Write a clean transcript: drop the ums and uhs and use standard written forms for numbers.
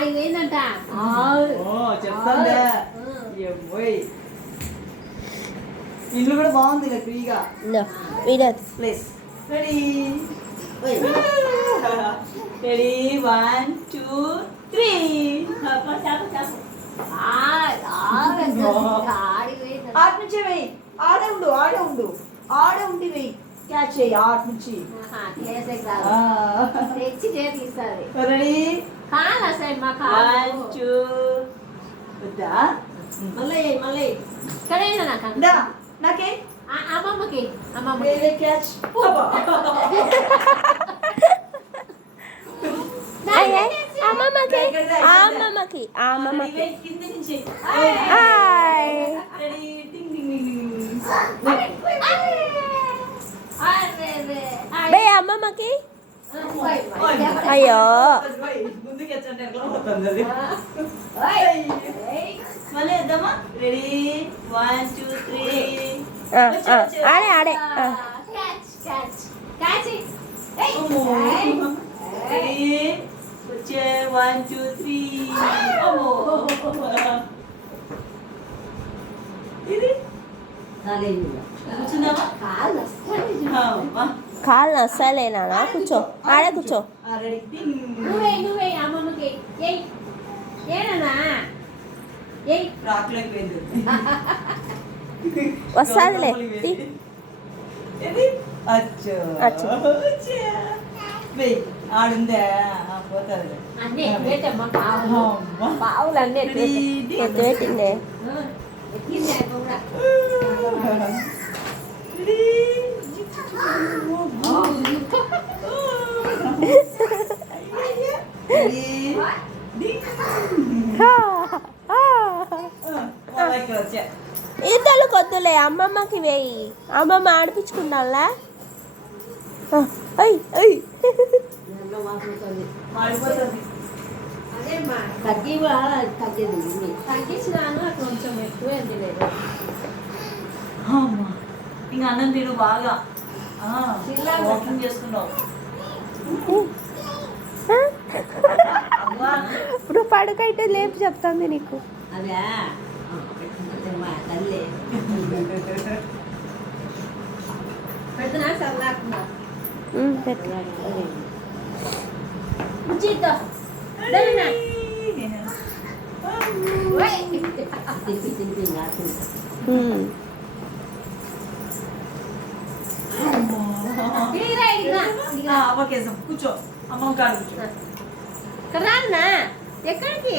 ఆడికి పోయిందంట. చెప్తాండే. ఇల్లు కూడా బాగుంది ఫ్రీగా ప్లేస్. రెడీ రెడీ 1 2 3 ఆట నుంచే వెయ్యి. ఆడే ఉండు ఆడే ఉండి వెయ్యి. క్యాచ్ చేయి ఆట నుంచి. తెచ్చి చేతికిస్తుంది. రెడీ కాదు అసలు మా 1 2 వద్దా మళ్ళీ ఇక్కడైనా నాకు నాకే అమ్మమ్మకి క్యాచ్. అమ్మమ్మకి కింద నుంచి అమ్మమ్మకి అయ్యో ముందుకు వచ్చండి ఎట్లా పోతుంది అది. మళ్ళీ వేద్దామా. రెడీ 1 2 3 ఆడే రెడీ వచ్చే 1 2 3 ఇది కూర్చుందామా. కాళ్ళు నస్తాలేనా కూర్చో ఆడే కూర్చో నువ్వే అమ్మమ్మకి ఏనా రాకులోకి వెళ్ళి వస్తాదిలే ఆడుందే పోతుంది. అన్నీ బావులు అన్నీ ఎత్తిండే ఇద్దరు కొద్దులే అమ్మమ్మకి వేయి. అమ్మమ్మ ఆడిపించుకుంటాలా. తగ్గించినాను కొంచెం ఎక్కువ లేదు. ఇంకా అన్నం తిను బాగా వాకింగ్ చేసుకున్నావు. ఇప్పుడు పడుకైతే లేపు చెప్తాంది నీకు. అదే తల్లి పెడుతున్నా సర్లాకున్నా కూర్చో అమ్మ కాదు రానా ఎక్కడికి